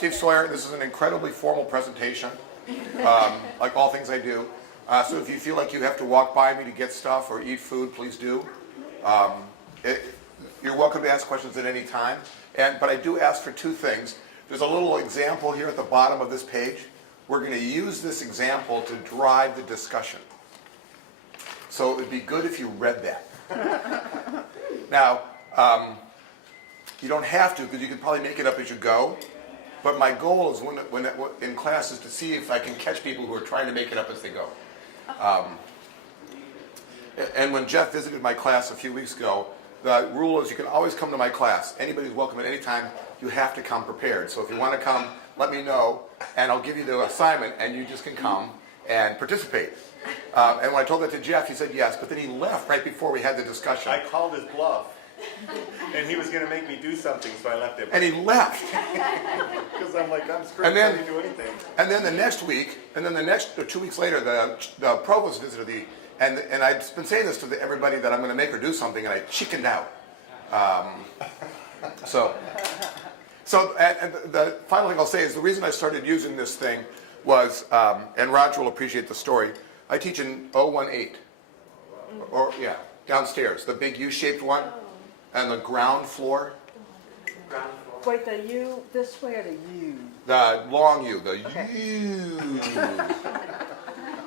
Steve Sawyer. This is an incredibly formal presentation, like all things I do. So if you feel like you have to walk by me to get stuff or eat food, please do. You're welcome to ask questions at any time. But I do ask for two things. There's a little example here at the bottom of this page. We're going to use this example to drive the discussion. So it would be good if you read that. Now, you don't have to, because you can probably make it up as you go. But my goal is when in class is to see if I can catch people who are trying to make it up as they go. And when Jeff visited my class a few weeks ago, the rule is you can always come to my class. Anybody's welcome at any time. You have to come prepared. So if you want to come, let me know, and I'll give you the assignment, and you just can come and participate. And when I told that to Jeff, he said yes, but then he left right before we had the discussion. I called his bluff, and he was going to make me do something, so I left him. And he left. Because I'm like, I'm screwed, I didn't do anything. And then the next week, and then the next 2 weeks later, the provost visited and I'd been saying this to everybody that I'm going to make her do something, and I chickened out. And the final thing I'll say is the reason I started using this thing was, and Roger will appreciate the story, I teach in 018, downstairs, the big U-shaped one, and the ground floor. Wait, the U this way or the U? The long U, the U.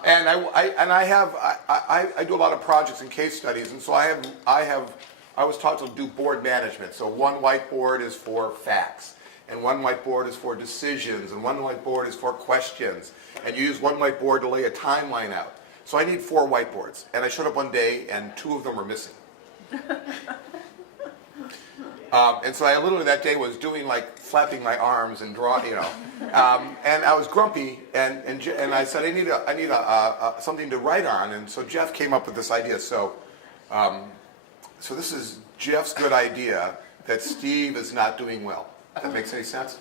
And I do a lot of projects and case studies, and so I was taught to do board management. So one whiteboard is for facts, and one whiteboard is for decisions, and one whiteboard is for questions. And you use one whiteboard to lay a timeline out. So I need 4 whiteboards. And I showed up one day, and 2 of them were missing. And so I literally that day was doing like flapping my arms and drawing, and I was grumpy, and I said I need something to write on, and so Jeff came up with this idea. So this is Jeff's good idea that Steve is not doing well. If that makes any sense?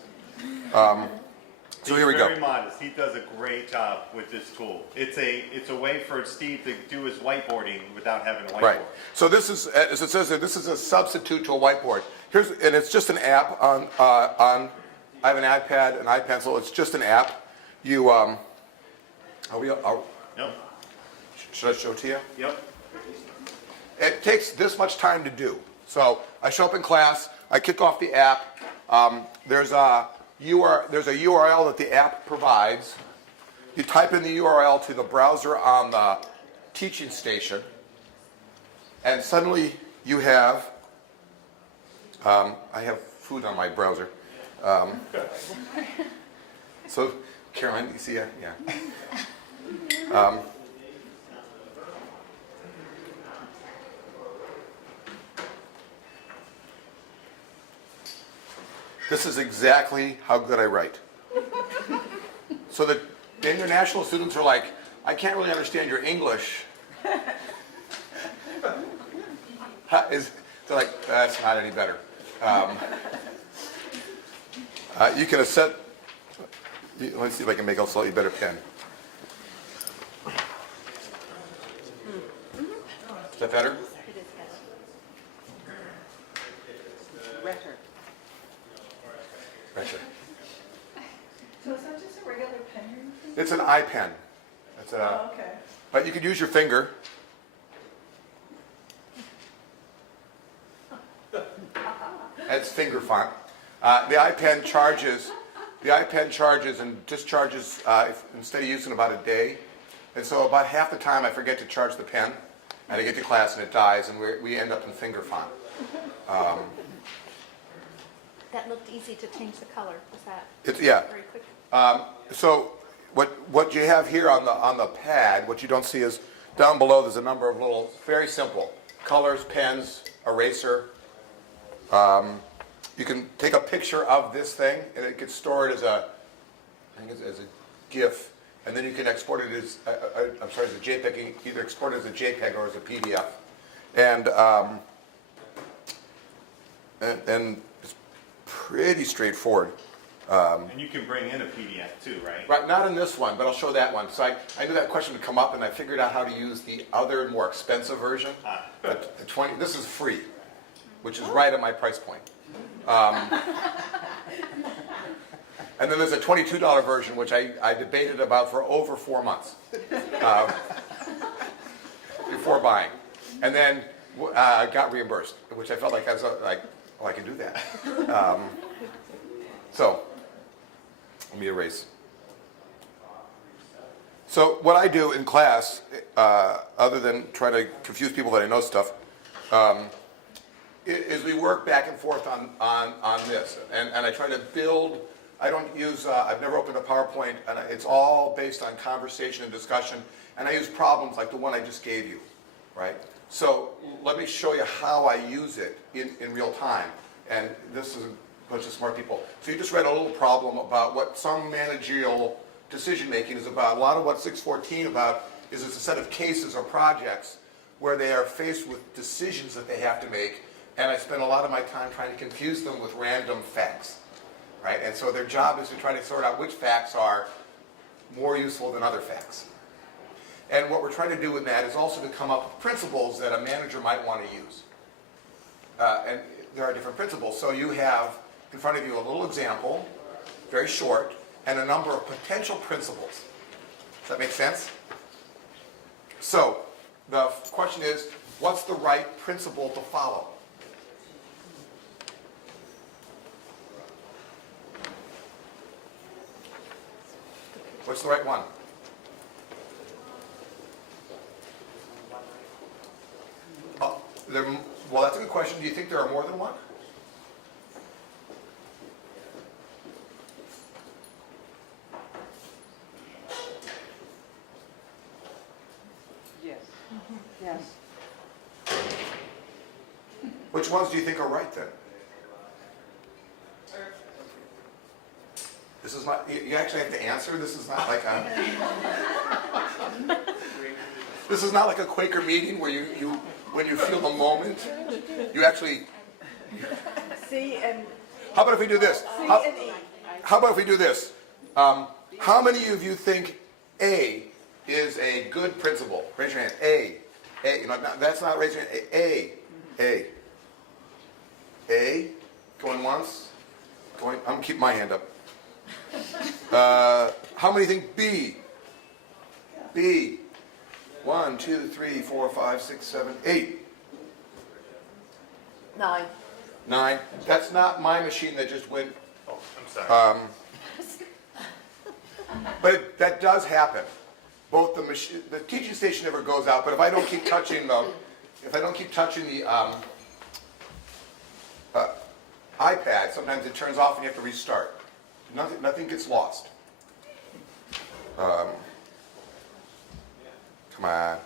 So here we go. He's very modest. He does a great job with this tool. It's a way for Steve to do his whiteboarding without having a whiteboard. Right. So this is, as it says there, this is a substitute to a whiteboard. And it's just an app on. I have an iPad, an iPencil. It's just an app. You Yep. Should I show it to you? Yep. It takes this much time to do. So I show up in class. I kick off the app. There's a URL that the app provides. You type in the URL to the browser on the teaching station, and suddenly you have, I have food on my browser. So, Caroline, you see it? Yeah. This is exactly how good I write. So the international students are like, I can't really understand your English. They're like, that's not any better. You can set, let me see if I can make a slightly better pen. Is that better? Right. So is that just a regular pen you're using? It's an iPen. It's a, okay. But you could use your finger. It's finger font. The iPen charges and discharges instead of using about a day. And so about half the time I forget to charge the pen, and I get to class and it dies, and we end up in finger font. That looked easy to change the color. Was that very quick? So what you have here on the pad, what you don't see is down below there's a number of little, very simple, colors, pens, eraser. You can take a picture of this thing, and it gets stored as a GIF, and then you can export it as, as a JPEG. You can either export it as a JPEG or as a PDF. And it's pretty straightforward. And you can bring in a PDF too, right? Right, not in this one, but I'll show that one. So I knew that question would come up, and I figured out how to use the other, more expensive version. The 20. This is free, which is right at my price point. And then there's a $22 version, which I debated about for over 4 months before buying. And then got reimbursed, which I felt like I was like, oh, I can do that. So, let me erase. So what I do in class, other than try to confuse people that I know stuff, is we work back and forth on this. And I try to build, I don't use, I've never opened a PowerPoint, and it's all based on conversation and discussion. And I use problems like the one I just gave you, right? So let me show you how I use it in real time. And this is a bunch of smart people. So you just read a little problem about what some managerial decision making is about. A lot of what 614 about is it's a set of cases or projects where they are faced with decisions that they have to make. And I spend a lot of my time trying to confuse them with random facts, right? And so their job is to try to sort out which facts are more useful than other facts. And what we're trying to do with that is also to come up with principles that a manager might want to use. And there are different principles. So you have in front of you a little example, very short, and a number of potential principles. Does that make sense? So the question is, what's the right principle to follow? What's the right one? Well, that's a good question. Do you think there are more than one? Yes. Yes. Which ones do you think are right then? This is not, you actually have to answer. This is not like a, this is not like a Quaker meeting where you when you feel the moment, you actually. C and How about if we do this? C and E. How about if we do this? How many of you think A is a good principle? Raise your hand. A. You know, that's not raising your hand. A. Going once. Going. I'm gonna keep my hand up. How many think B? B. 1, 2, 3, 4, 5, 6, 7, 8. 9. 9. That's not my machine that just went. Oh, I'm sorry. But that does happen. Both the machine, the teaching station never goes out. But if I don't keep touching the, iPad, sometimes it turns off and you have to restart. Nothing gets lost. Come on.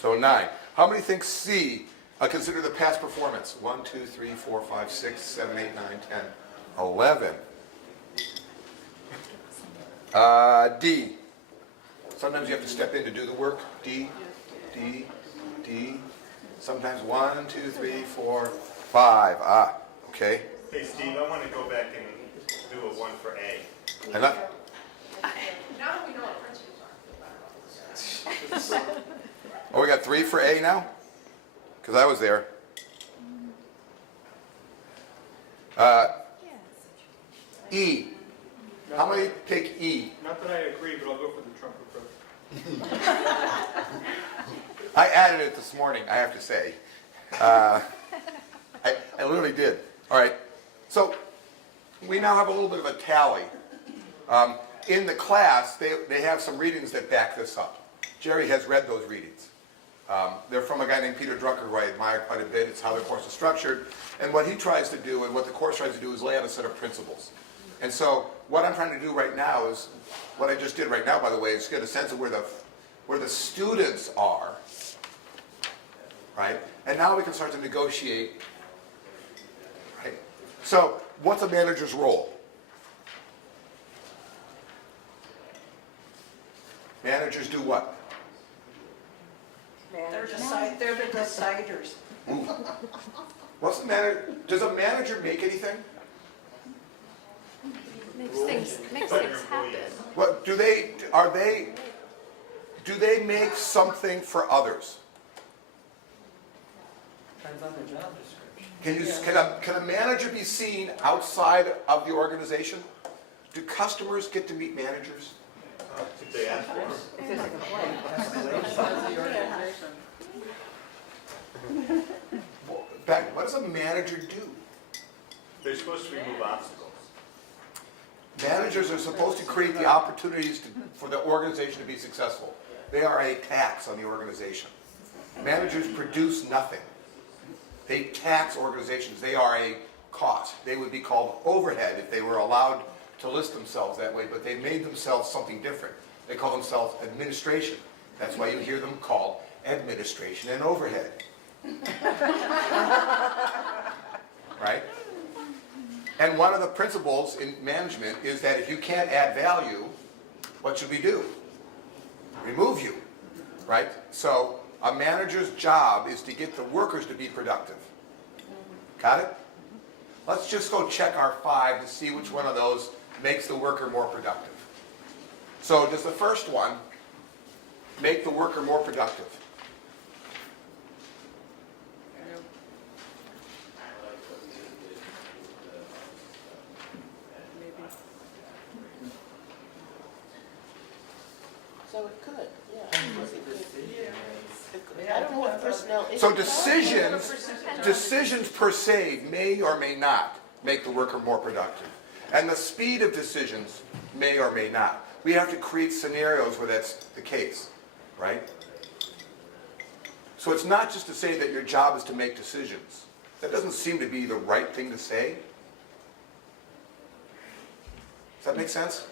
So 9. How many think C? Consider the past performance. 1, 2, 3, 4, 5, 6, 7, 8, 9, 10, 11. D. Sometimes you have to step in to do the work. D. Sometimes 1, 2, 3, 4, 5. Okay. Hey, Steve, I want to go back and do a 1 for A. And that, Now that we know what principles are. oh, we got 3 for A now? Because I was there. E. How many pick E? Not that I agree, but I'll go for the Trump approach. I added it this morning, I have to say. I literally did. All right. So we now have a little bit of a tally. In the class, they have some readings that back this up. Jerry has read those readings. They're from a guy named Peter Drucker, who I admire quite a bit. It's how the course is structured. And what he tries to do, and what the course tries to do, is lay out a set of principles. And so what I'm trying to do right now is, what I just did right now, by the way, is get a sense of where the students are, right? And now we can start to negotiate, right? So what's a manager's role? Managers do what? They're the deciders. What's the manager? Does a manager make anything? Makes things happen. What do they? Do they make something for others? Depends on the job description. Can a manager be seen outside of the organization? Do customers get to meet managers? If they ask for it. If there's a complaint. Beck, what does a manager do? They're supposed to remove obstacles. Managers are supposed to create the opportunities for the organization to be successful. They are a tax on the organization. Managers produce nothing. They tax organizations. They are a cost. They would be called overhead if they were allowed to list themselves that way, but they made themselves something different. They call themselves administration. That's why you hear them called administration and overhead. Right? And one of the principles in management is that if you can't add value, what should we do? Remove you, right? So a manager's job is to get the workers to be productive. Got it? Let's just go check our 5 to see which one of those makes the worker more productive. So does the first one make the worker more productive? So it could, yeah. I don't know what personnel. So decisions per se may or may not make the worker more productive. And the speed of decisions may or may not. We have to create scenarios where that's the case, right? So it's not just to say that your job is to make decisions. That doesn't seem to be the right thing to say. Does that make sense?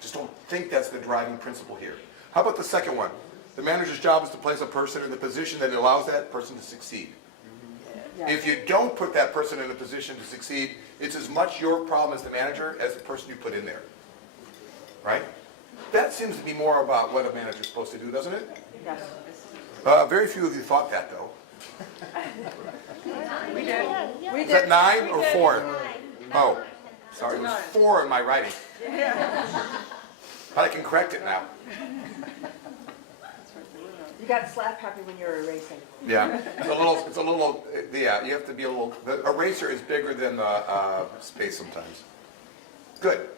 Just don't think that's the driving principle here. How about the second one? The manager's job is to place a person in the position that allows that person to succeed. If you don't put that person in a position to succeed, it's as much your problem as the manager as the person you put in there. Right? That seems to be more about what a manager's supposed to do, doesn't it? Yes. Very few of you thought that, though. We did. We Is that did. 9 or 4? Oh, sorry, it was 4 in my writing. But I can correct it now. You got slap happy when you were erasing. Yeah, yeah, you have to be a little, the eraser is bigger than the space sometimes. Good.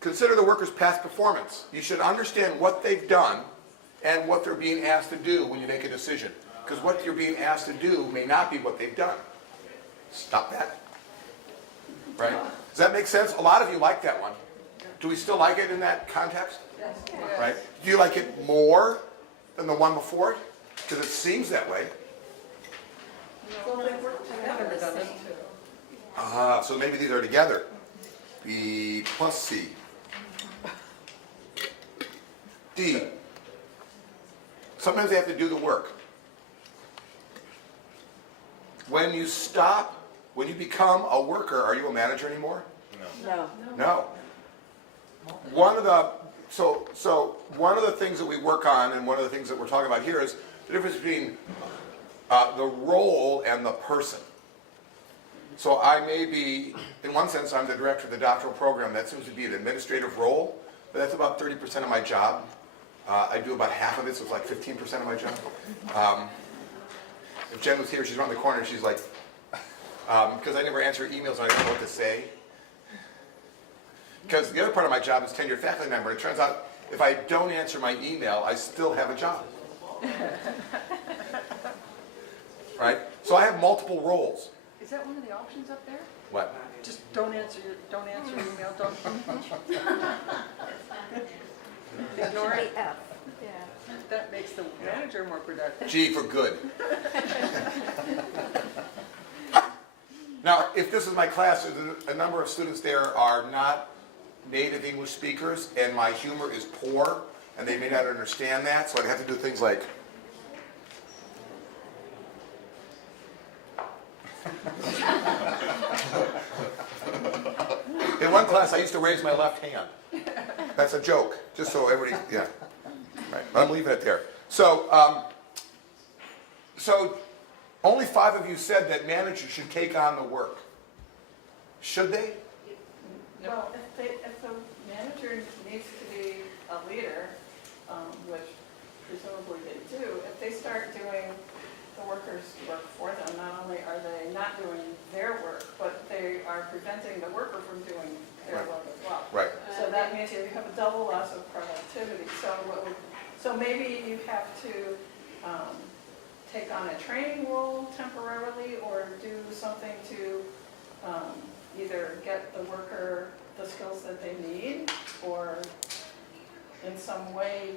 Consider the worker's past performance. You should understand what they've done and what they're being asked to do when you make a decision. Because what you're being asked to do may not be what they've done. Stop that. Right? Does that make sense? A lot of you like that one. Do we still like it in that context? Yes. Right? Do you like it more than the one before it? Because it seems that way. Well, they work together, redundant too. So maybe these are together. B plus C. D. Sometimes they have to do the work. When you stop, when you become a worker, are you a manager anymore? No. No. One of the one of the things that we work on, and one of the things that we're talking about here, is the difference between the role and the person. So I may be, in one sense, I'm the director of the doctoral program. That seems to be an administrative role, but that's about 30% of my job. I do about half of it, so it's like 15% of my job. If Jen was here, she's around the corner, she's like, because I never answer emails, I don't know what to say. Because the other part of my job is tenured faculty member. It turns out if I don't answer my email, I still have a job. Right? So I have multiple roles. Is that one of the options up there? What? Just don't answer your email, don't. Ignore it. The F, yeah. That makes the manager more productive. G for good. Now, if this is my class, a number of students there are not native English speakers, and my humor is poor, and they may not understand that, so I'd have to do things like, in one class I used to raise my left hand. That's a joke, just so everybody, yeah. Right, I'm leaving it there. So only 5 of you said that managers should take on the work. Should they? Well, if the manager needs to be a leader, which presumably they do, if they start doing the workers' work for them, not only are they not doing their work, but they are preventing the worker from doing their Right. work as well. Right. So that means you have a double loss of productivity. So maybe you have to take on a training role temporarily or do something to either get the worker the skills that they need or in some way,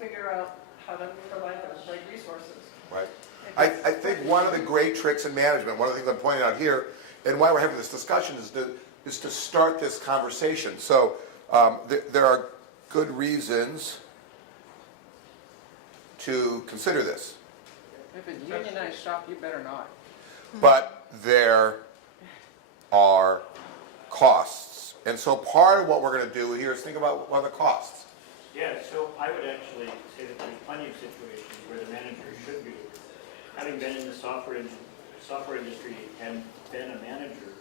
figure out how to provide the right resources. Right. I think one of the great tricks in management, one of the things I'm pointing out here, and why we're having this discussion is to start this conversation. So there are good reasons to consider this, If it's unionized shop, you better not. but there are costs. And so part of what we're going to do here is think about what are the costs. Yeah, so I would actually say that there's plenty of situations where the manager should be, having been in the software industry and been a manager,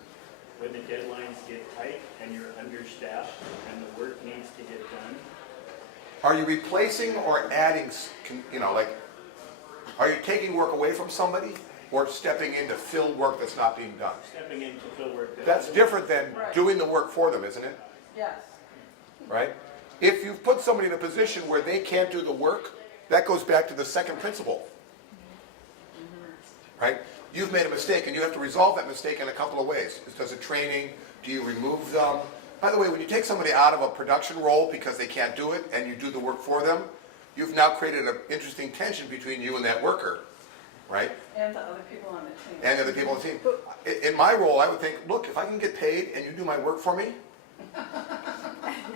when the deadlines get tight and you're understaffed and the work needs to get done. Are you replacing or adding, are you taking work away from somebody or stepping in to fill work that's not being done? Stepping in to fill work. That's different than Right. doing the work for them, isn't it? Yes. Right? If you've put somebody in a position where they can't do the work, that goes back to the second principle. Right? You've made a mistake and you have to resolve that mistake in a couple of ways. Does it training? Do you remove them? By the way, when you take somebody out of a production role because they can't do it and you do the work for them, you've now created an interesting tension between you and that worker. Right? And the other people on the team. And the other people on the team. In my role, I would think, look, if I can get paid and you do my work for me,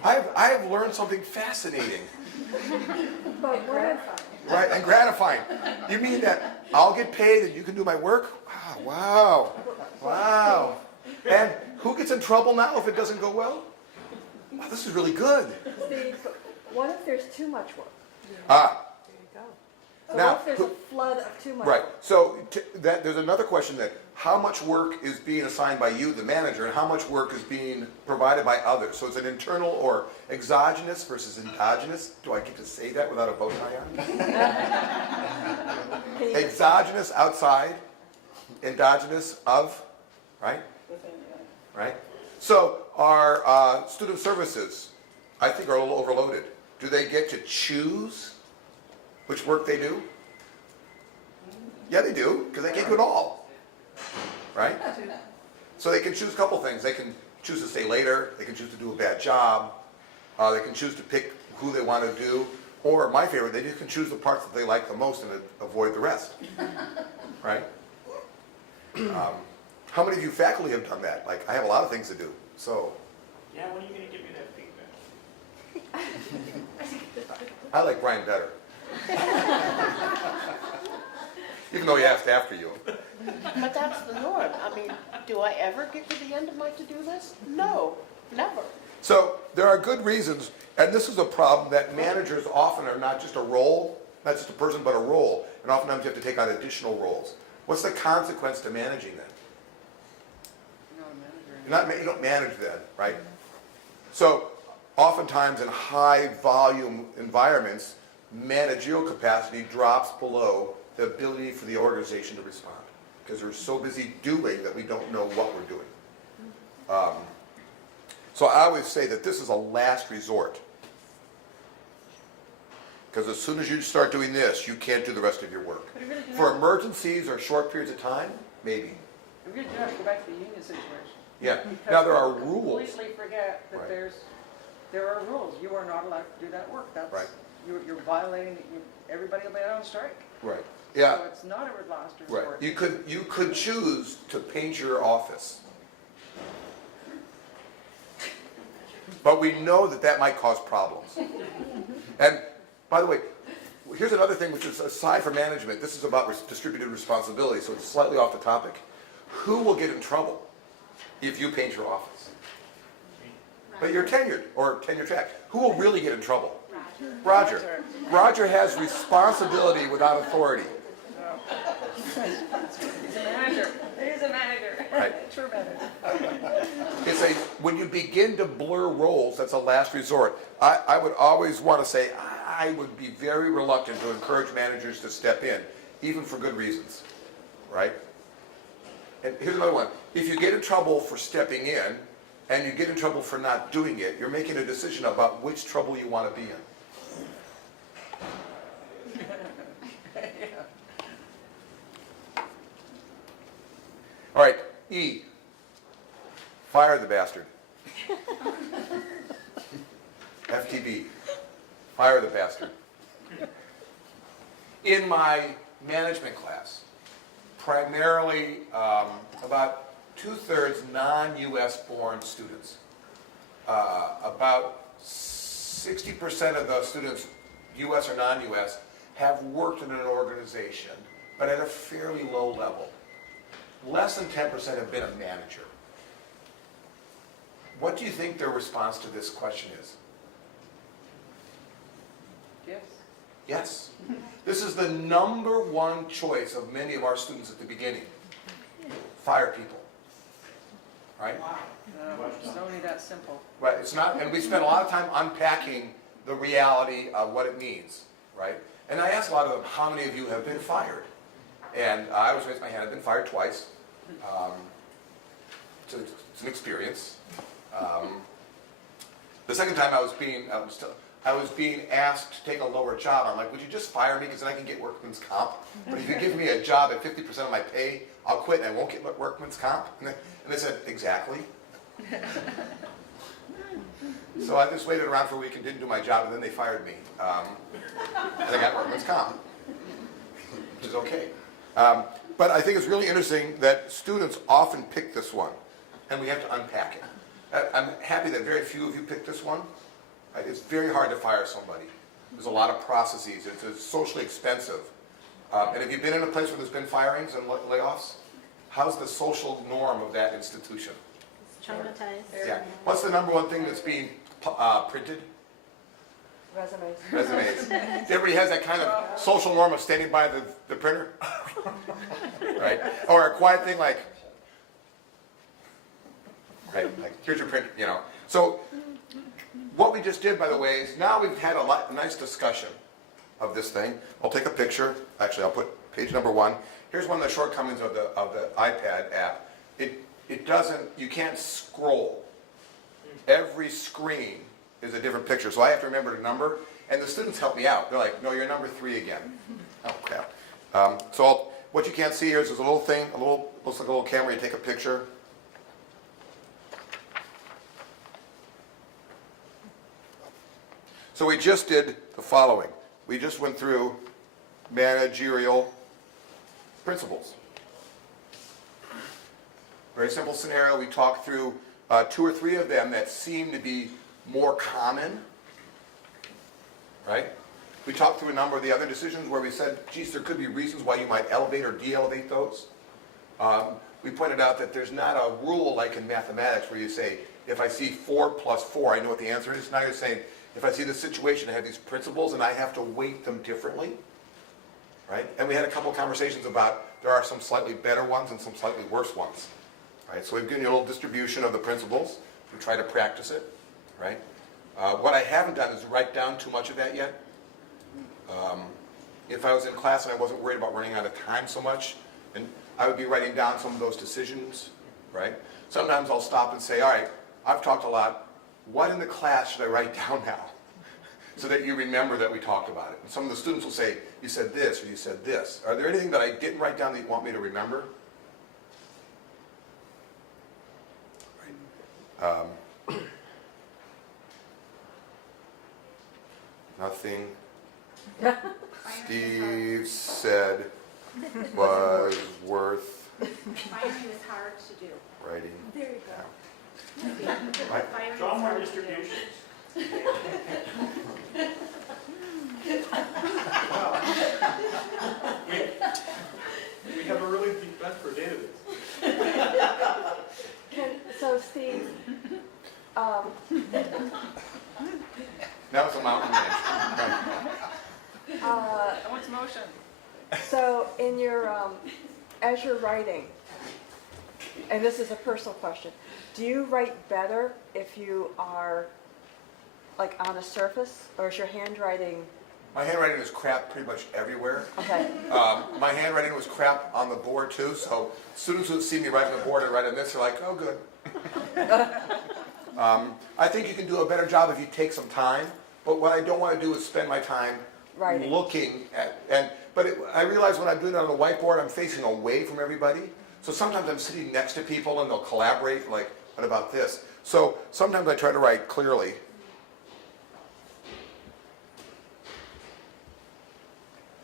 I have learned something fascinating, But what if, right, and gratifying. You mean that I'll get paid and you can do my work? Wow, wow. And who gets in trouble now if it doesn't go well? Wow, this is really good. Steve, what if there's too much work? Ah, So Now, what if there's a flood of too much right. work? So there's another question that how much work is being assigned by you, the manager, and how much work is being provided by others? So it's an internal or exogenous versus endogenous. Do I get to say that without a bow tie on? Can you- Exogenous, outside, endogenous, of, right? Within the Right? So our student services, I think, are a little overloaded. Do they get to choose which work they do? Yeah, they do, because they can't do it all. Right? So they can choose a couple things. They can choose to stay later. They can choose to do a bad job. They can choose to pick who they want to do. Or, my favorite, they just can choose the parts that they like the most and avoid the rest. Right? How many of you faculty have done that? Like, I have a lot of things to do. So, Yeah, when are you gonna give me that feedback? I like Brian better. Even though he asked after you. But that's the norm. I mean, do I ever get to the end of my to-do list? No, never. So there are good reasons, and this is a problem that managers often are not just a role, not just a person, but a role. And oftentimes you have to take on additional roles. What's the consequence to managing that? You don't manage that, right? So oftentimes in high volume environments, managerial capacity drops below the ability for the organization to respond because we're so busy doing that we don't know what we're doing. So I always say that this is a last resort because as soon as you start doing this, you can't do the rest of your work. But it really does- For emergencies or short periods of time, maybe. We really do have to go back to the union situation. Yeah. Because Now there are we rules. completely forget that Right. there are rules. You are not allowed to do that work. That's, Right. you're violating, everybody will be out on strike. Right. So Yeah. it's not a last Right. resort. You could choose to paint your office. But we know that that might cause problems. And by the way, here's another thing which is aside from management, this is about distributed responsibility, so it's slightly off the topic. Who will get in trouble if you paint your office? But you're tenured or tenure track. Who will really get in trouble? Roger. Roger has responsibility without authority. He's a manager. is a manager, Right. true manager. It's a, when you begin to blur roles, that's a last resort. I would always want to say, I would be very reluctant to encourage managers to step in, even for good reasons, right? And here's another one. If you get in trouble for stepping in, and you get in trouble for not doing it, you're making a decision about which trouble you want to be in. All right, E, fire the bastard. FTB, fire the bastard. In my management class, primarily about 2/3 non-US born students. About 60% of the students, US or non-US, have worked in an organization, but at a fairly low level. Less than 10% have been a manager. What do you think their response to this question is? Yes. Yes. This is the number one choice of many of our students at the beginning. Fire people. Right? No, it's only that simple. Right, it's not, and we spent a lot of time unpacking the reality of what it means, right? And I asked a lot of them, how many of you have been fired? And I always raise my hand, I've been fired twice. It's an experience. The second time I was being asked to take a lower job. I'm like, would you just fire me because then I can get workman's comp? But if you give me a job at 50% of my pay, I'll quit and I won't get workman's comp. And they said, exactly. So I just waited around for a week and didn't do my job, and then they fired me. And I got workman's comp, which is okay. But I think it's really interesting that students often pick this one, and we have to unpack it. I'm happy that very few of you picked this one. Right? It's very hard to fire somebody. There's a lot of processes. It's socially expensive. And have you been in a place where there's been firings and layoffs? How's the social norm of that institution? Traumatized. Yeah. What's the number one thing that's being printed? Resumes. Resumes. Everybody has that kind of social norm of standing by the printer, right? Or a quiet thing like, right? Like, here's your printer, you know. So what we just did, by the way, is now we've had a nice discussion of this thing. I'll take a picture. Actually, I'll put page number 1. Here's one of the shortcomings of the iPad app. It doesn't, you can't scroll. Every screen is a different picture, so I have to remember to number, and the students help me out. They're like, no, you're number 3 again. Oh, crap. What you can't see here is there's a little thing, looks like a little camera, you take a picture. So we just did the following. We just went through managerial principles. Very simple scenario. We talked through 2 or 3 of them that seem to be more common, right? We talked through a number of the other decisions where we said, geez, there could be reasons why you might elevate or de-elevate those. We pointed out that there's not a rule like in mathematics where you say, if I see 4 plus 4, I know what the answer is. Now you're saying, if I see this situation, I have these principles and I have to weight them differently, right? And we had a couple conversations about there are some slightly better ones and some slightly worse ones, right? So we've given you a little distribution of the principles. We try to practice it, right? What I haven't done is write down too much of that yet. If I was in class and I wasn't worried about running out of time so much, and I would be writing down some of those decisions, right? Sometimes I'll stop and say, all right, I've talked a lot. What in the class should I write down now? So that you remember that we talked about it. And some of the students will say, you said this or you said this. Are there anything that I didn't write down that you want me to remember? Right. Nothing Steve said was worth Firing is hard to do. writing. There you go. Right? Firing Draw is more hard to do. distributions. We have a really deep Vesper database. So Steve, Now it's a mountain range. What's motion? so in your, as you're writing, and this is a personal question, do you write better if you are like on a surface, or is your handwriting, My handwriting is crap pretty much everywhere. okay, My handwriting was crap on the board too, so students would see me write on the board and write on this, they're like, oh, good. I think you can do a better job if you take some time, but what I don't want to do is spend my time Writing. looking at, I realize when I'm doing it on the whiteboard, I'm facing away from everybody, so sometimes I'm sitting next to people and they'll collaborate, like, what about this? So sometimes I try to write clearly.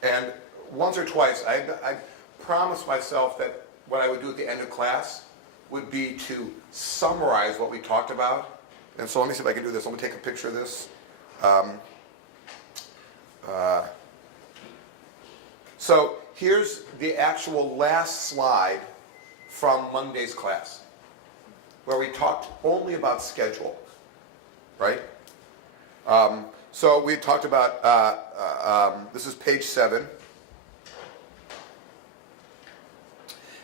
And once or twice, I promised myself that what I would do at the end of class would be to summarize what we talked about. And so let me see if I can do this. Let me take a picture of this. So here's the actual last slide from Monday's class, where we talked only about schedule, right? So we talked about, this is page 7.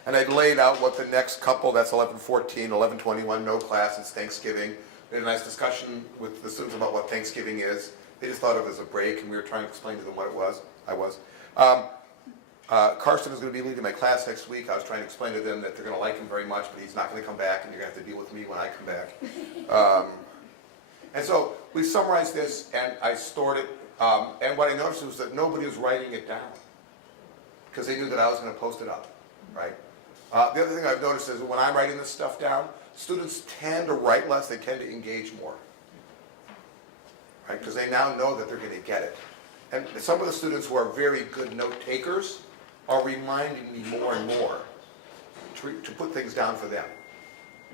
And I'd laid out what the next couple, that's 11:14, 11:21, no class, it's Thanksgiving. We had a nice discussion with the students about what Thanksgiving is. They just thought of it as a break, and we were trying to explain to them what it was. Carson is going to be leading my class next week. I was trying to explain to them that they're going to like him very much, but he's not going to come back, and you're going to have to deal with me when I come back. And so we summarized this, and I stored it. And what I noticed was that nobody was writing it down, because they knew that I was going to post it up, right? The other thing I've noticed is when I'm writing this stuff down, students tend to write less, they tend to engage more, right? Because they now know that they're going to get it. And some of the students who are very good note takers are reminding me more and more to put things down for them.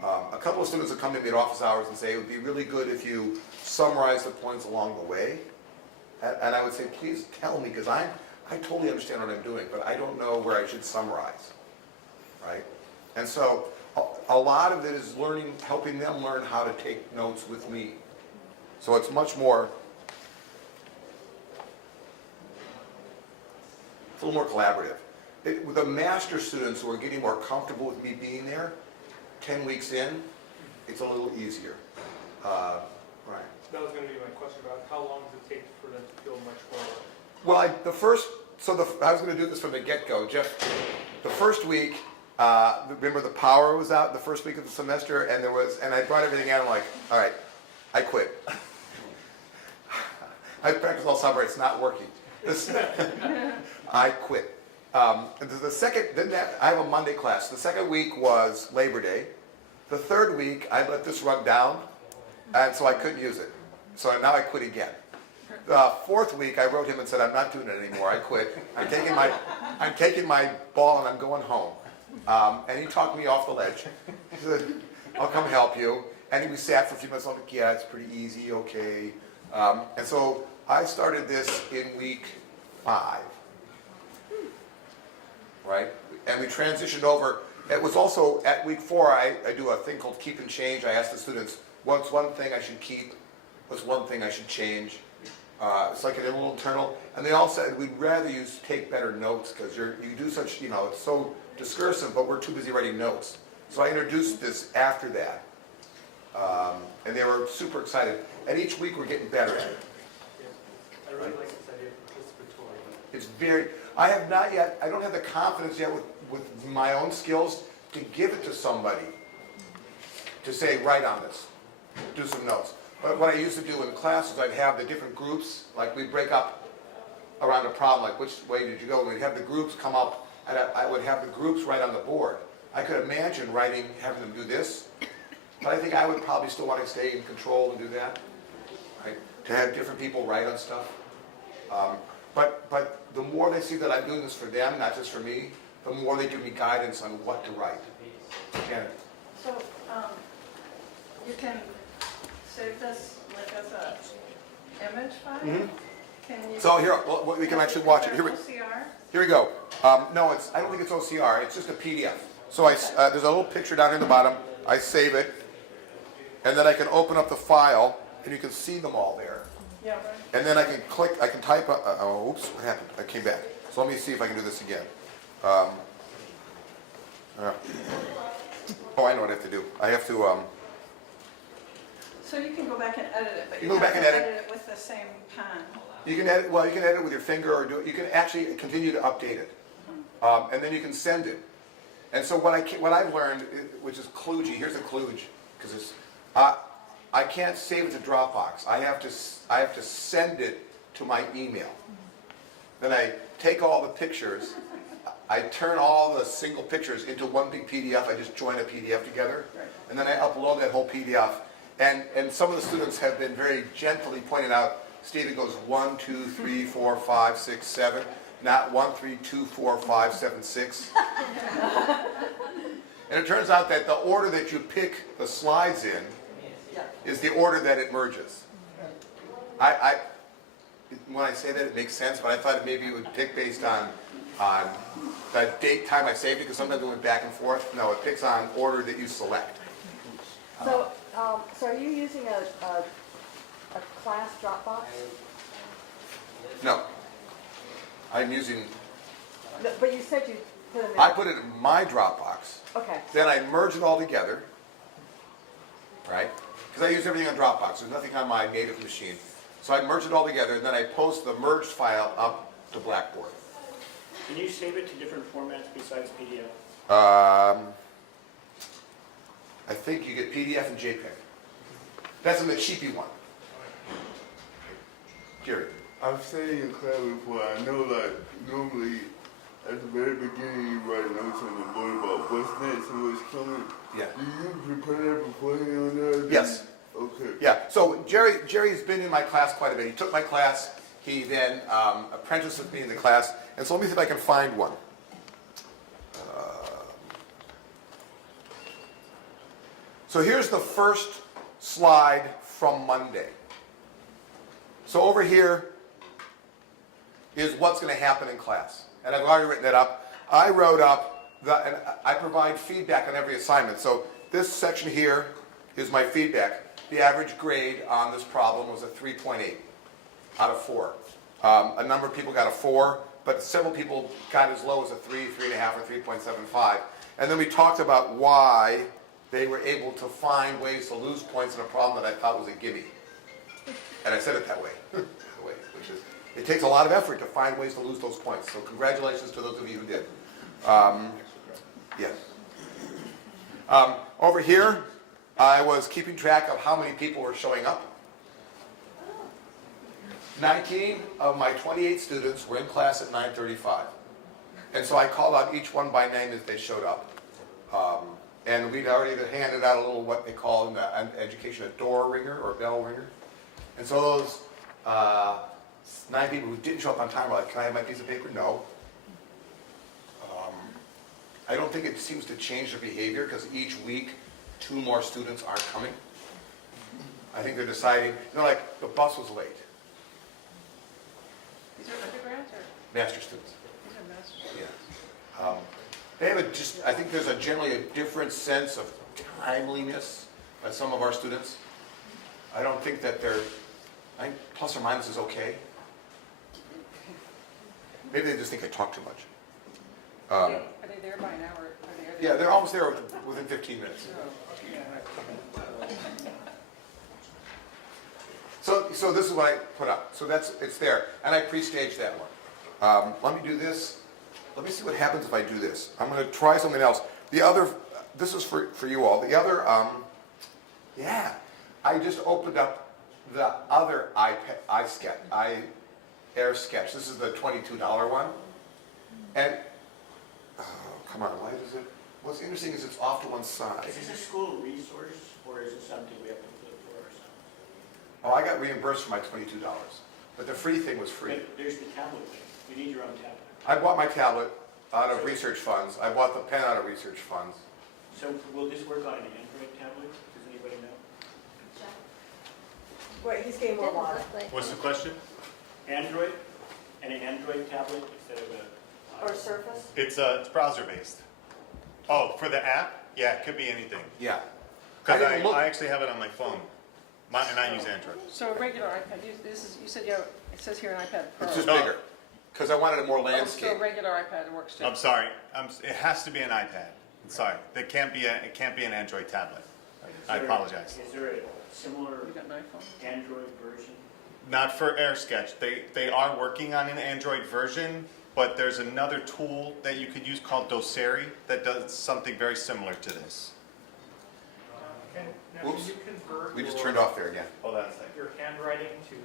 A couple of students have come to me at office hours and say, it would be really good if you summarize the points along the way. And I would say, please tell me, because I totally understand what I'm doing, but I don't know where I should summarize, right? And so a lot of it is helping them learn how to take notes with me. So it's much more, it's a little more collaborative. With the master students who are getting more comfortable with me being there, 10 weeks in, it's a little easier. Right. That was gonna be my question about how long does it take for them to feel much more? Well, I was going to do this from the get-go, Jeff. The first week, remember the power was out the first week of the semester, and I brought everything out. I'm like, all right, I quit. I practiced all summer. It's not working. I quit. Then I have a Monday class. The second week was Labor Day. The third week, I let this run down, and so I couldn't use it. So now I quit again. The fourth week, I wrote him and said, I'm not doing it anymore. I quit. I'm taking my ball and I'm going home. And he talked me off the ledge. He said, I'll come help you. And we sat for a few minutes. I'm like, yeah, it's pretty easy, okay. And so I started this in week 5. Right? And we transitioned over. It was also at week 4, I do a thing called keep and change. I ask the students, what's one thing I should keep? What's one thing I should change? It's like a little internal. And they all said, we'd rather you take better notes because you do such, it's so discursive, but we're too busy writing notes. So I introduced this after that. And they were super excited. And each week we're getting better at it. I really like this idea of participatory. It's I don't have the confidence yet with my own skills to give it to somebody. To say, write on this, do some notes. But what I used to do in classes, I'd have the different groups, like we'd break up around a problem, like which way did you go? And we'd have the groups come up, and I would have the groups write on the board. I could imagine having them do this, but I think I would probably still want to stay in control and do that, right? To have different people write on stuff. But the more they see that I'm doing this for them, not just for me, the more they give me guidance on what to write. Janet. So, you can save this like as a image file? Mhm. Can you? So here, we can actually watch it. Here we go. No, I don't think it's OCR. It's just a PDF. So there's a little picture down here in the bottom. I save it, and then I can open up the file, and you can see them all there. Yeah, right. And then I can click. I can type. Oops, what happened? I came back. So let me see if I can do this again. Oh, I know what I have to do. I have to, So you can go back and edit it, but You you go have back to and edit. edit it with the same pen. you can edit, well, you can edit with your finger or you can actually continue to update it. And then you can send it. And so what I've learned, which is kludgy, here's a kludge, because it's, I can't save it to Dropbox. I have to send it to my email. Then I take all the pictures, I turn all the single pictures into one big PDF. I just join a PDF together, and then I upload that whole PDF. And some of the students have been very gently pointing out, Steve, it goes 1, 2, 3, 4, 5, 6, 7, not 1, 3, 2, 4, 5, 7, 6. And it turns out that the order that you pick the slides in is the order that it merges. When I say that, it makes sense, but I thought maybe it would pick based on the date, time I saved it, because sometimes it went back and forth. No, it picks on order that you select. So, so are you using a class Dropbox? No. I'm using, No, but you said you put them in. I put it in my Dropbox, Okay, then I merge it all together, right? Because I use everything on Dropbox, there's nothing on my native machine. So I merge it all together, and then I post the merged file up to Blackboard. Can you save it to different formats besides PDF? I think you get PDF and JPEG. That's in the cheapy one. Jerry. I've said in class before, I know like normally at the very beginning you write notes on the board about what's next and what's coming. Yeah. Do you prepare that beforehand on there? Yes. Okay. Yeah, so Jerry's been in my class quite a bit. He took my class, he then apprenticed with me in the class, and so let me see if I can find one. So here's the first slide from Monday. So over here is what's going to happen in class. And I've already written that up. I wrote up, and I provide feedback on every assignment. So this section here is my feedback. The average grade on this problem was a 3.8 out of 4. A number of people got a 4, but several people got as low as a 3, 3.5, or 3.75. And then we talked about why they were able to find ways to lose points in a problem that I thought was a gimme. And I said it that way, which is, it takes a lot of effort to find ways to lose those points. So congratulations to those of you who did. Yes. Over here, I was keeping track of how many people were showing up. 19 of my 28 students were in class at 9:35. And so I called out each one by name as they showed up. And we'd already handed out a little, what they call in the education, a door ringer or bell ringer. And so those 9 people who didn't show up on time were like, can I have my piece of paper? No. I don't think it seems to change their behavior because each week 2 more students aren't coming. I think they're deciding, they're like, the bus was late. These are undergrads or Master students. these are masters? Yeah. They have I think there's generally a different sense of timeliness by some of our students. I don't think that I think plus or minus is okay. Maybe they just think I talk too much. Are they there by an hour? Are they Yeah, they're almost there within 15 minutes. So this is what I put up. So it's there, and I pre-staged that one. Let me do this. Let me see what happens if I do this. I'm going to try something else. The other, this is for you all. The other, yeah, I just opened up the other Air Sketch. This is the $22 one, and come on, why does it? What's interesting is it's off to one side. Is this a school resource, or is it something we have to put for ourselves? Oh, I got reimbursed for my $22, but the free thing was free. But there's the tablet thing. You need your own tablet. I bought my tablet out of research funds. I bought the pen out of research funds. So will this work on an Android tablet? Does anybody know? wait, he's getting more Didn't water. look like. What's the question? Android? And an Android tablet instead of a... Or Surface? It's browser based. Oh, for the app? Yeah, it could be anything. Yeah. Because I didn't look. I actually have it on my phone. And I use Android. So a regular iPad, you said you have, it says here an iPad Pro. It's just No. bigger, because I wanted it more Oh, landscape. so a regular iPad works too. I'm sorry. It has to be an iPad. Sorry, it can't be an Android tablet. I apologize. Is there a similar You got an iPhone? Android version? Not for AirSketch. They are working on an Android version, but there's another tool that you could use called Doceri that does something very similar to this. Now, Oops. can you convert We just your- turned off there again. Hold on a second. your handwriting to,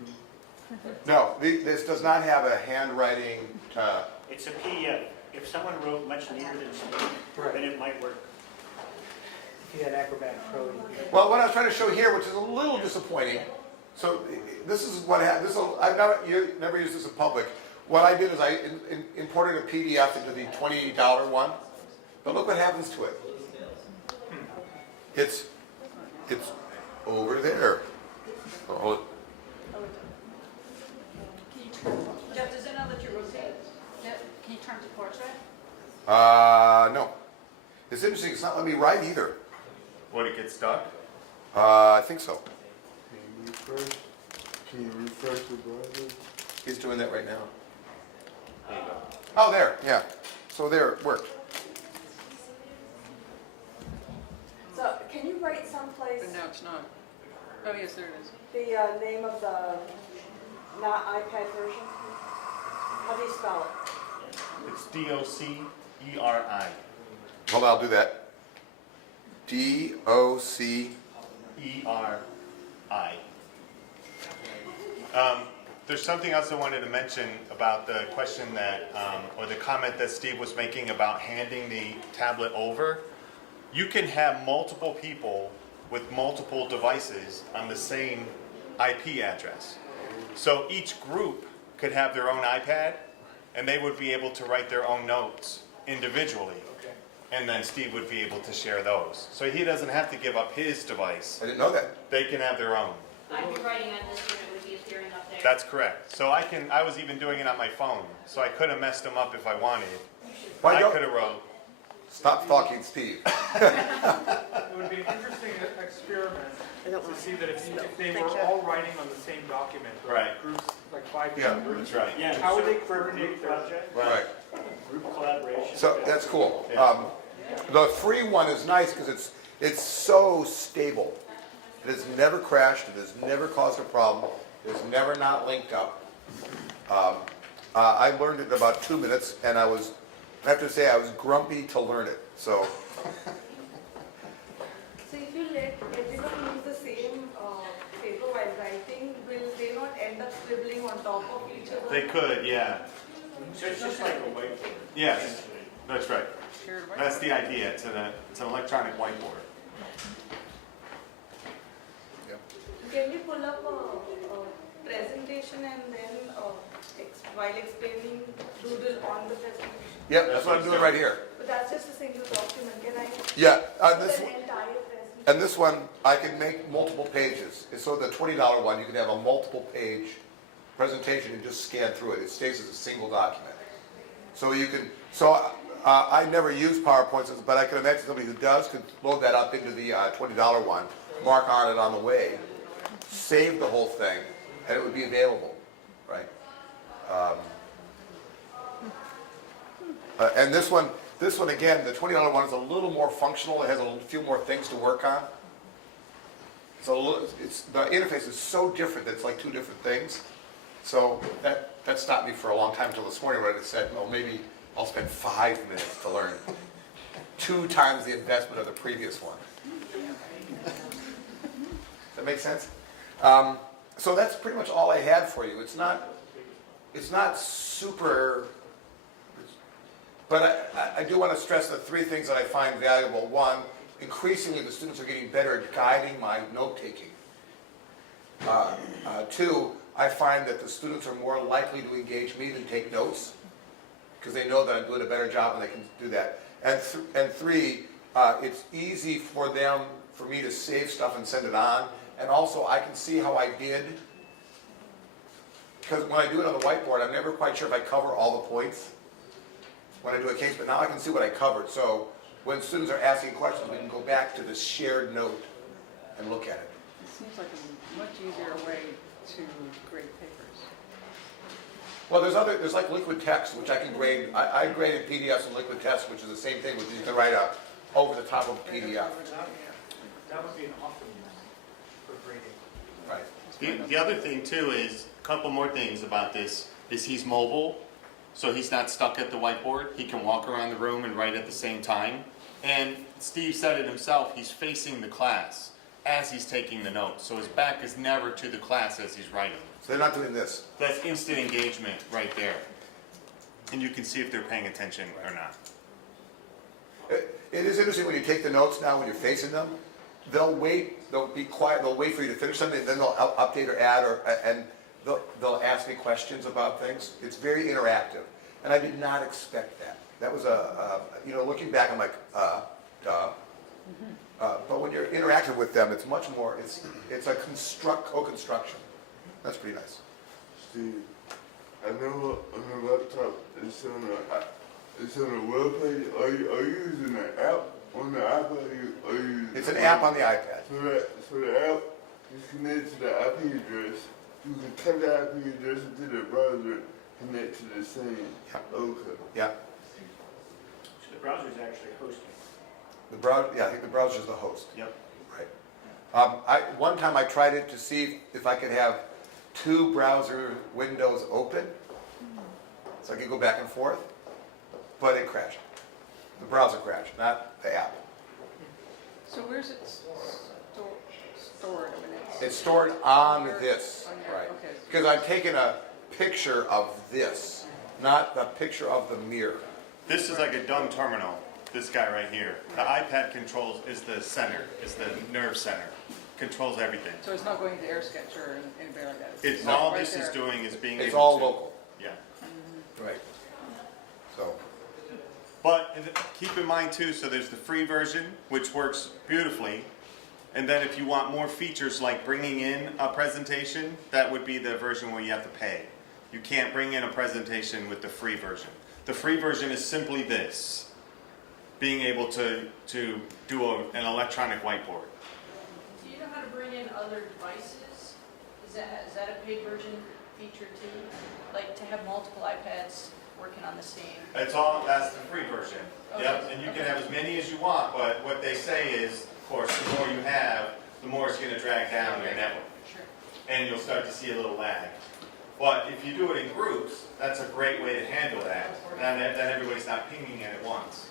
No, this does not have a handwriting, It's a PDF. If someone wrote much neater than Steve, Right. then it might work. if you had Acrobat Pro, you could. well, what I was trying to show here, which is a little disappointing, so this is what happened, I've never used this in public. What I did is I imported a PDF into the $28 one, but look what happens to it. It's over there. Oh, hold it. Jeff, does it know that you wrote that? Can you turn to portrait? No. It's interesting, it's not letting me write either. Would it get stuck? I think so. Can you refresh the browser? He's doing that right now. There you go. Oh, there, yeah. So there, it worked. So can you write someplace But now it's not. Oh, yes, there it is. the name of the not iPad version? How do you spell it? It's DOCERI. Hold on, I'll do that. DOC. ERI. There's something else I wanted to mention about the question that, or the comment that Steve was making about handing the tablet over. You can have multiple people with multiple devices on the same IP address. So each group could have their own iPad, and they would be able to write their own notes individually. Okay. And then Steve would be able to share those. So he doesn't have to give up his device. I didn't know that. They can have their own. I'd be writing on this one, it would be appearing up there. That's correct. So I was even doing it on my phone. So I could have messed them up if I wanted. Why I don't- could have wrote. Stop talking, Steve. It would be an interesting experiment to see that if they were all writing on the same document, Right. like groups, like 5 Yeah. different groups. That's right. Yeah, How would they for a coordinate group their- project, Right. group collaboration. So that's cool. Yeah. The free one is nice because it's so stable. It has never crashed. It has never caused a problem. It's never not linked up. I learned it in about 2 minutes, and I have to say I was grumpy to learn it. So So if you let everyone use the same paper while writing, will they not end up scribbling on top of each other? They could, yeah. So it's just like a whiteboard. Yes, that's right. Shared whiteboard. That's the idea. It's an electronic whiteboard. Can you pull up a presentation and then while explaining doodle on the presentation? yep, that's what I'm doing right here. But that's just a single document. Can I Yeah, the entire presentation? and this one I can make multiple pages. So the $20 one, you can have a multiple page presentation and just scan through it. It stays as a single document. So you can. I never use PowerPoints, but I can imagine somebody who does could load that up into the $20 one, mark on it on the way, save the whole thing, and it would be available, right? And this one again, the $20 one is a little more functional. It has a few more things to work on. The interface is so different that it's like two different things. So that stopped me for a long time until this morning when I said, well, maybe I'll spend 5 minutes to learn 2 times the investment of the previous one. Does that make sense? So that's pretty much all I had for you. It's not super, but I do want to stress the 3 things that I find valuable. 1, increasingly the students are getting better at guiding my note-taking. 2, I find that the students are more likely to engage me than take notes because they know that I'm doing a better job and they can do that. And 3, it's easy for me to save stuff and send it on. And also I can see how I did. Because when I do it on the whiteboard, I'm never quite sure if I cover all the points when I do a case, but now I can see what I covered. So when students are asking questions, we can go back to the shared note and look at it. It seems like a much easier way to grade papers. Well, there's like liquid text, which I can grade. I graded PDFs in liquid text, which is the same thing, which you can write over the top of a PDF. That would be an awesome use for grading. Right. The other thing too is, a couple more things about this, is he's mobile, so he's not stuck at the whiteboard. He can walk around the room and write at the same time. And Steve said it himself, he's facing the class as he's taking the notes. So his back is never to the class as he's writing. So they're not doing this. That's instant engagement right there. And you can see if they're paying attention or not. It is interesting when you take the notes now, when you're facing them, they'll wait, they'll be quiet, they'll wait for you to finish something, then they'll update or add, and they'll ask me questions about things. It's very interactive, and I did not expect that. That was looking back, I'm like, duh. But when you're interactive with them, it's much more, it's a co-construction. That's pretty nice. Steve, I know on the laptop it's on a web page. Are you using an app on the iPad? It's an app on the iPad. So the app is connected to the IP address. You can type the IP address into the browser, connect to the same. Yeah. Okay. Yeah. So the browser is actually hosting. I think the browser is the host. Yep. Right. One time I tried it to see if I could have two browser windows open, so I could go back and forth, but it crashed. The browser crashed, not the app. So where's it stored? I mean, It's stored on this, on your- right? okay. Because I've taken a picture of this, not the picture of the mirror. This is like a dumb terminal, this guy right here. The iPad is the center, is the nerve center, controls everything. So it's not going to AirSketch or anybody like that? It's not all right this is there. doing is being able to. It's all local. Yeah. Right. So, But keep in mind too, so there's the free version, which works beautifully. And then if you want more features like bringing in a presentation, that would be the version where you have to pay. You can't bring in a presentation with the free version. The free version is simply this, being able to do an electronic whiteboard. Do you know how to bring in other devices? Is that a paid version feature too? Like to have multiple iPads working on the same? That's the free version. Okay. Yep, and you can have as many as you want, but what they say is, of course, the more you have, the more it's going to drag down your network. Sure. And you'll start to see a little lag. But if you do it in groups, that's a great way to handle that. Then everybody's not pinging it at once.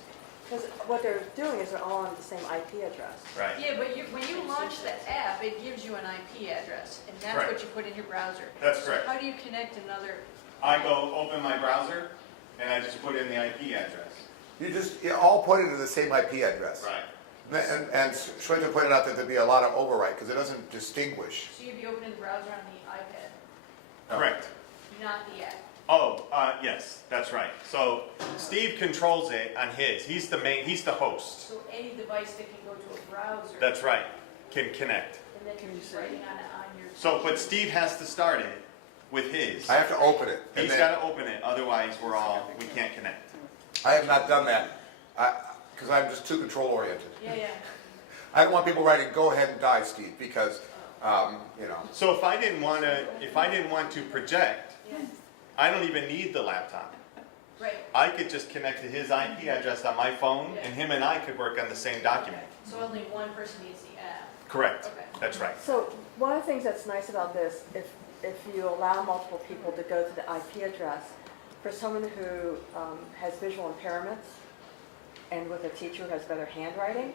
Because what they're doing is they're all on the same IP address. Right. Yeah, but when you launch the app, it gives you an IP address, and that's Right. what you put in your browser. That's correct. How do you connect another? I go open my browser, and I just put in the IP address. you all pointed to the same IP address. Right. And Shweta pointed out that there'd be a lot of overwrite because it doesn't distinguish. So you'd be opening the browser on the iPad, Correct. not the app. Oh, yes, that's right. So Steve controls it on his. He's the host. So any device that can go to a browser. That's right. Can connect. And then you're just writing on it on your. So, but Steve has to start it with his. I have to open it. and He's then- got to open it, otherwise we can't connect. I have not done that because I'm just too control oriented. Yeah. I don't want people writing, "Go ahead and die, Steve," because So if I didn't want to project, Yeah. I don't even need the laptop. Right. I could just connect to his IP address on my phone, and him and I could work on the same document. So only one person needs the app. Correct. Okay. That's right. So one of the things that's nice about this, if you allow multiple people to go to the IP address, for someone who has visual impairments and with a teacher who has better handwriting,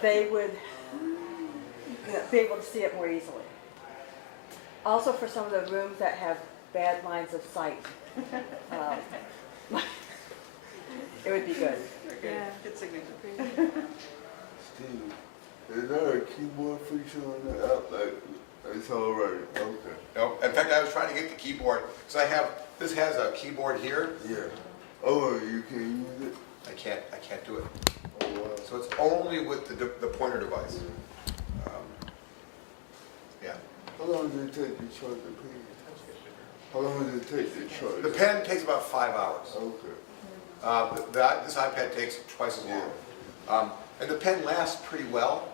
they would be able to see it more easily. Also for some of the rooms that have bad lines of sight, it would be good. Okay, good signature. Steve, is there a keyboard feature on the app? Like, it's all right. Okay. no. In fact, I was trying to get the keyboard because this has a keyboard here. Yeah. Oh, you can use it? I can't do it. Oh, wow. So it's only with the pointer device. Yeah. How long does it take to charge the pen? How long does it take to charge? The pen takes about 5 hours. Okay. This iPad takes twice as long. And the pen lasts pretty well,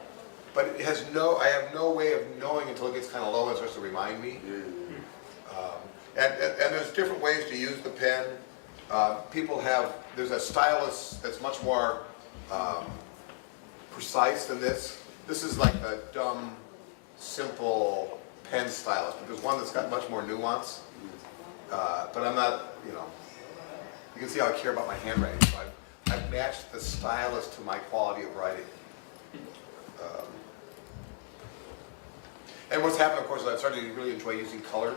but I have no way of knowing until it gets kind of low and it starts to remind me. Yeah. And there's different ways to use the pen. people have, there's a stylus that's much more precise than this. This is like a dumb, simple pen stylus, but there's one that's got much more nuance. But I'm not, you know, you can see how I care about my handwriting. So I've matched the stylus to my quality of writing. And what's happened, of course, is I've started to really enjoy using color,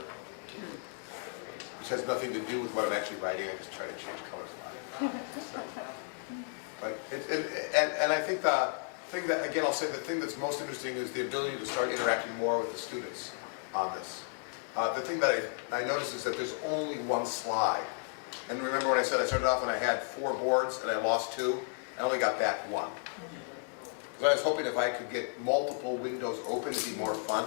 which has nothing to do with what I'm actually writing. I just try to change colors a lot. But and I think the thing that, again, I'll say the thing that's most interesting is the ability to start interacting more with the students on this. The thing that I noticed is that there's only one slide. And remember when I said I started off and I had 4 boards and I lost 2? I only got back 1. Because I was hoping if I could get multiple windows open, it'd be more fun.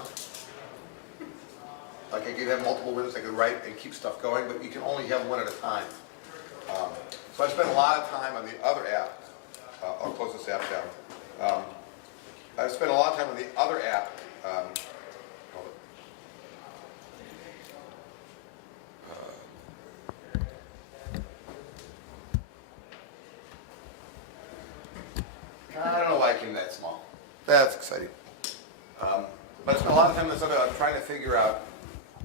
Like I could have multiple windows, I could write and keep stuff going, but you can only have one at a time. So I spent a lot of time on the other app. I'll close this app down. I spent a lot of time on the other app. I don't know why it came that small. That's exciting. But I spent a lot of time on this other app trying to figure out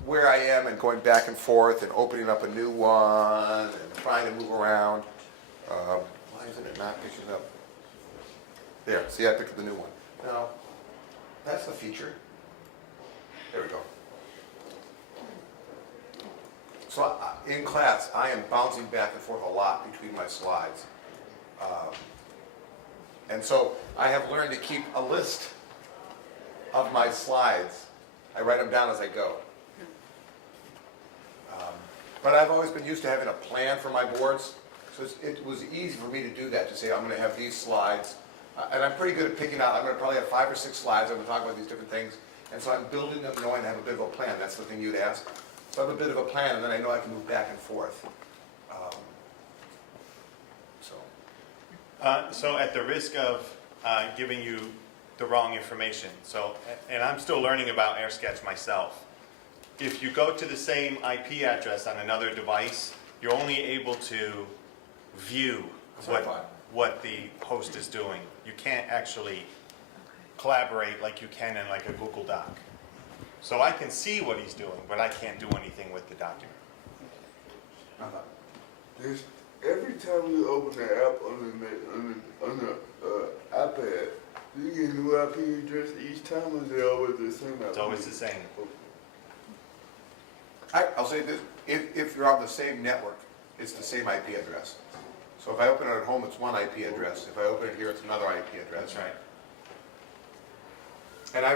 where I am and going back and forth and opening up a new one and trying to move around. Why isn't it not picking up? There, see I picked up the new one. No, that's the feature. There we go. So in class, I am bouncing back and forth a lot between my slides. And so I have learned to keep a list of my slides. I write them down as I go. But I've always been used to having a plan for my boards. So it was easy for me to do that, to say I'm going to have these slides. And I'm pretty good at picking out, I'm going to probably have 5 or 6 slides. I'm going to talk about these different things. And so I'm building them knowing I have a bit of a plan. That's the thing you'd ask. So I have a bit of a plan, and then I know I can move back and forth. So at the risk of giving you the wrong information, and I'm still learning about AirSketch myself. If you go to the same IP address on another device, you're only able to view what the host is doing. You can't actually collaborate like you can in like a Google Doc. So I can see what he's doing, but I can't do anything with the document. There's, every time you open the app on the iPad, you get a new IP address each time, or is it always the same IP? It's always the same. I'll say this, if you're on the same network, it's the same IP address. So if I open it at home, it's one IP address. If I open it here, it's another IP address. That's right. And I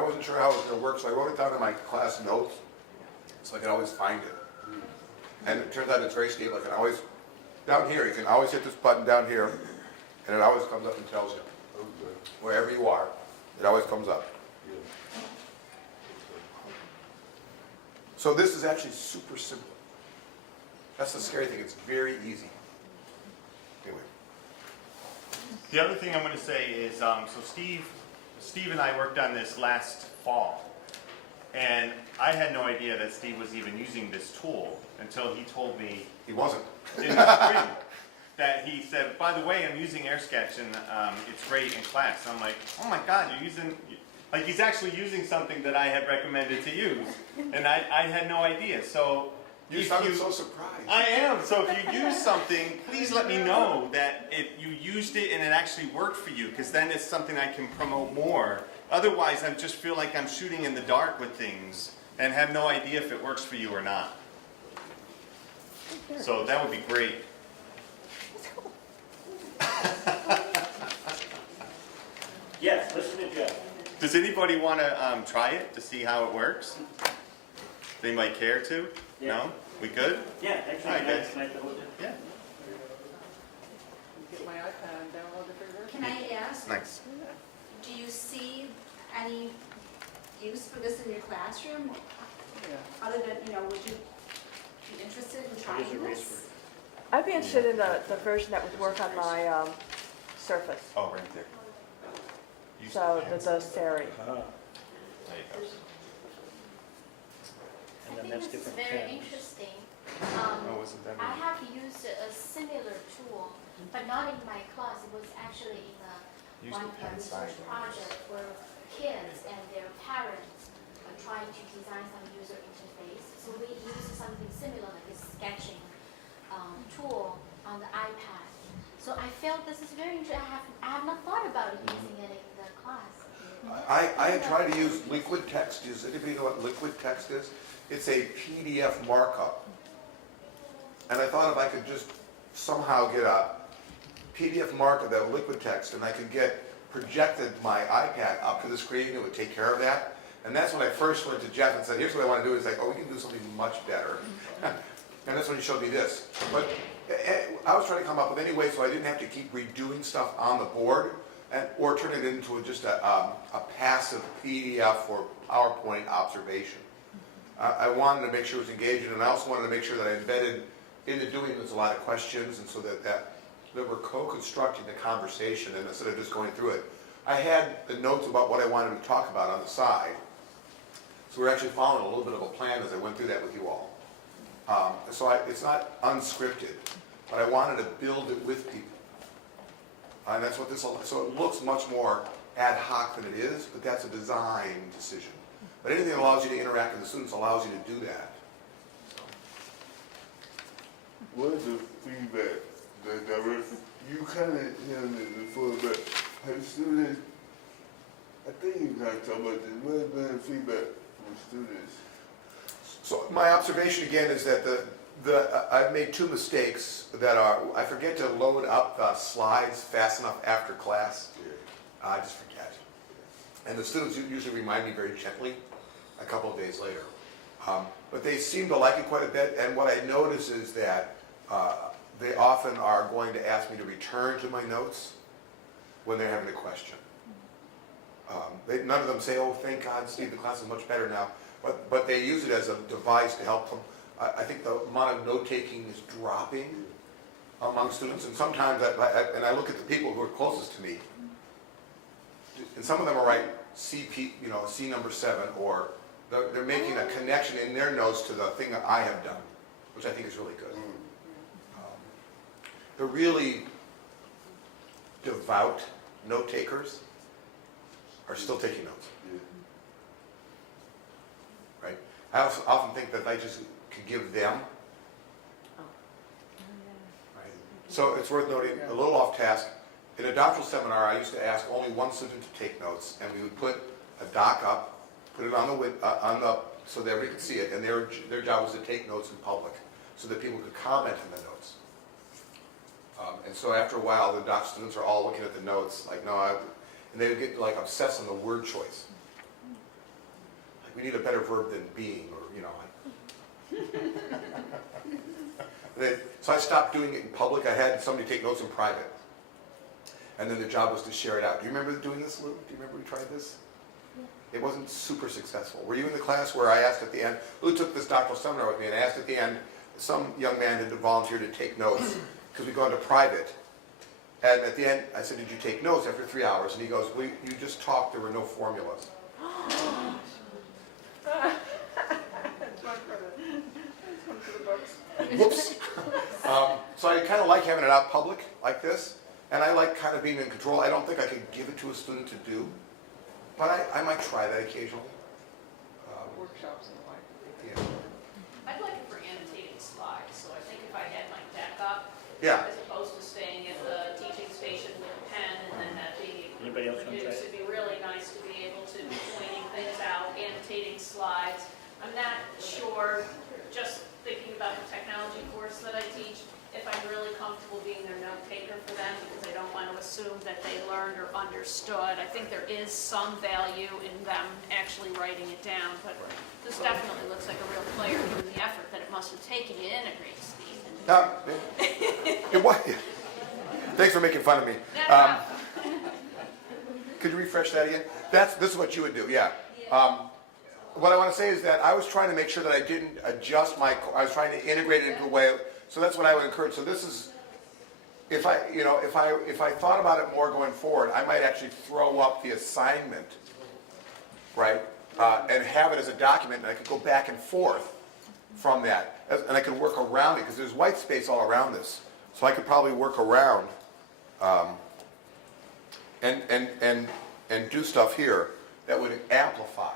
wasn't sure how it was going to work, so I wrote it down in my class notes, so I can always find it. And it turns out it's very stable. I can always, down here, you can always hit this button down here, and it always comes up and tells you. Wherever you are, it always comes up. So this is actually super simple. That's the scary thing, it's very easy. Anyway. The other thing I'm going to say is, so Steve and I worked on this last fall, and I had no idea that Steve was even using this tool until he told me He wasn't. in the spring that he said, by the way, I'm using AirSketch and it's great in class. I'm like, oh my God, you're using, like he's actually using something that I had recommended to use, and I had no idea. So You sounded so surprised. I am. So if you use something, please let me know that you used it and it actually worked for you, because then it's something I can promote more. Otherwise, I just feel like I'm shooting in the dark with things and have no idea if it works for you or not. So that would be great. Yes, listen to Jeff. Does anybody want to try it to see how it works? They might care to? Yeah. No? We good? Yeah, actually, All right, guys. tonight the whole day. Yeah. Get my iPad and download the free version. Can I ask, Nice. do you see any use for this in your classroom? Yeah. Other than, would you be interested in trying this? I'd be interested in the version that would work on my Surface. Oh, right there. So the Siri. Uh-huh. There you go. And I then think that's this is different very channels. interesting. Oh, wasn't that I me? have used a similar tool, but not in my class. It was actually in Use the one pen research sign. project where kids and their parents are trying to design some user interface. So we used something similar, like a sketching tool on the iPad. So I felt this is very interesting. I have not thought about using it in the class. I had tried to use liquid text. Does anybody know what liquid text is? It's a PDF markup. And I thought if I could just somehow get a PDF markup of liquid text and I could get projected my iPad up to the screen, it would take care of that. And that's when I first went to Jeff and said, here's what I want to do. He's like, oh, we can do something much better. And that's when he showed me this. But I was trying to come up with any way so I didn't have to keep redoing stuff on the board or turn it into just a passive PDF or PowerPoint observation. I wanted to make sure it was engaging, and I also wanted to make sure that I embedded into doing this a lot of questions, and so that we're co-constructing the conversation, and instead of just going through it. I had the notes about what I wanted to talk about on the side, so we're actually following a little bit of a plan as I went through that with you all. It's not unscripted, but I wanted to build it with people. And that's what this, so it looks much more ad hoc than it is, but that's a design decision. But anything that allows you to interact with the students allows you to do that. What is the feedback, the direct, you kind of handled it before, but have students, I think you kind of talk about this, what has been the feedback from students? So my observation again is that I've made two mistakes that are, I forget to load up the slides fast enough after class. I just forget. And the students usually remind me very gently a couple of days later. But they seem to like it quite a bit, and what I notice is that they often are going to ask me to return to my notes when they're having a question. None of them say, oh, thank God, Steve, the class is much better now. But they use it as a device to help them. I think the amount of note-taking is dropping among students, and sometimes, I look at the people who are closest to me, and some of them are right C number 7, or they're making a connection in their notes to the thing that I have done, which I think is really good. The really devout note-takers are still taking notes. Right? I also often think that if I just could give them. Right? So it's worth noting, a little off task, in a doctoral seminar I used to ask only one student to take notes, and we would put a doc up, put it on the so that everybody could see it, and their job was to take notes in public so that people could comment on the notes. And so after a while, the doc students are all looking at the notes, like, and they would get like obsessed on the word choice. Like, we need a better verb than being, or, So I stopped doing it in public. I had somebody take notes in private. And then the job was to share it out. Do you remember doing this, Lou? Do you remember we tried this? It wasn't super successful. Were you in the class where I asked at the end, Lou took this doctoral seminar with me, and I asked at the end, some young man had volunteered to take notes, because we go into private. And at the end, I said, did you take notes after 3 hours? And he goes, well, you just talked, there were no formulas. That's one for the books. Whoops. So I kind of like having it out public like this, and I like kind of being in control. I don't think I could give it to a student to do, but I might try that occasionally. Workshops and the like. Yeah. I'd like it for annotating slides, so I think if I had my deck up, Yeah. as opposed to staying at the teaching station with a pen and then that being able Anybody else to want to produce, try? it'd be really nice to be able to be pointing things out, annotating slides. I'm not sure, just thinking about the technology course that I teach, if I'm really comfortable being their note taker for them, because I don't want to assume that they learned or understood. I think there is some value in them actually writing it down, but this definitely looks like a real player given the effort that it must have taken to integrate Steve. Thanks for making fun of me. No. Could you refresh that again? This is what you would do, yeah. What I want to say is that I was trying to make sure that I didn't adjust I was trying to integrate it into a way, so that's what I would encourage. So this is, if I thought about it more going forward, I might actually throw up the assignment, right? And have it as a document, and I could go back and forth from that. And I could work around it, because there's white space all around this. So I could probably work around and do stuff here that would amplify.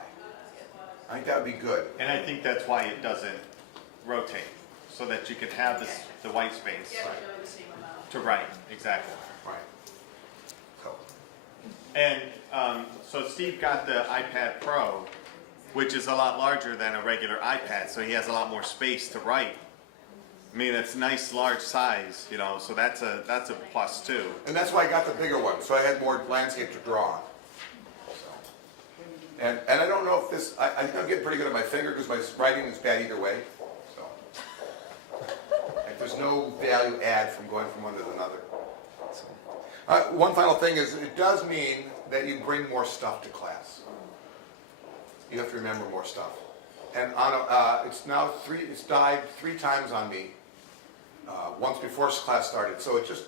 I think that would be good. And I think that's why it doesn't rotate, so that you can have this, the white space Yeah, but they're the same amount. to write, exactly. Right. So, And so Steve got the iPad Pro, which is a lot larger than a regular iPad, so he has a lot more space to write. I mean, it's nice, large size, you know, so that's a plus too. and that's why I got the bigger one, so I had more landscape to draw on. So. And I don't know if this, I think I'm getting pretty good at my finger, because my writing is bad either way. So. Like, there's no value add from going from one to another. So. One final thing is, it does mean that you bring more stuff to class. You have to remember more stuff. And on it's died 3 times on me, once before class started. So it's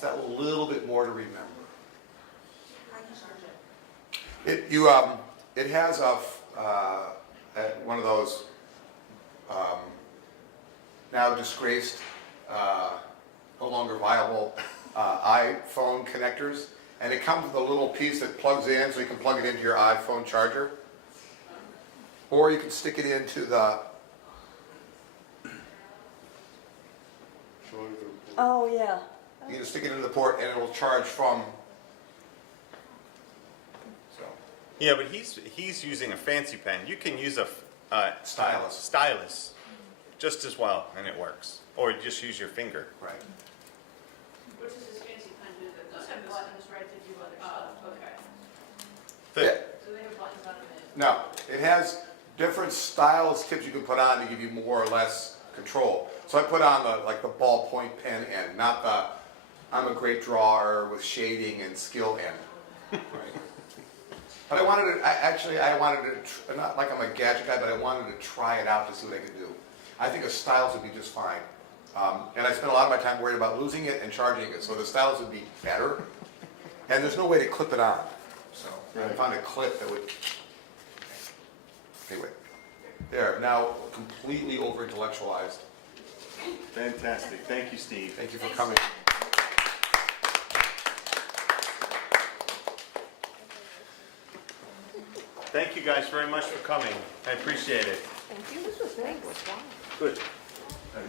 that little bit more to remember. It has one of those now disgraced, no longer viable iPhone connectors, and it comes with a little piece that plugs in, so you can plug it into your iPhone charger. Or you can stick it into the, Oh, yeah. you can stick it into the port and it will charge from, so, Yeah, but he's using a fancy pen. You can use a stylus. just as well, and it works. Or just use your finger. Right. What does this fancy pen do that doesn't have buttons, right, to do other stuff? Okay. Yeah. So they have buttons on it? No, it has different stylus tips you can put on to give you more or less control. So I put on the ballpoint pen end, not the I'm a great drawer with shading and skill end. Right. But I wanted to, not like I'm a gadget guy, but I wanted to try it out to see what I could do. I think a stylus would be just fine. And I spent a lot of my time worried about losing it and charging it, so the stylus would be better. And there's no way to clip it on. So I found a clip that would. Anyway, there, now completely over-intellectualized. Fantastic. Thank you, Steve. Thank you for coming. Thank you guys very much for coming. I appreciate it. Thank you. This was very worthwhile. Good.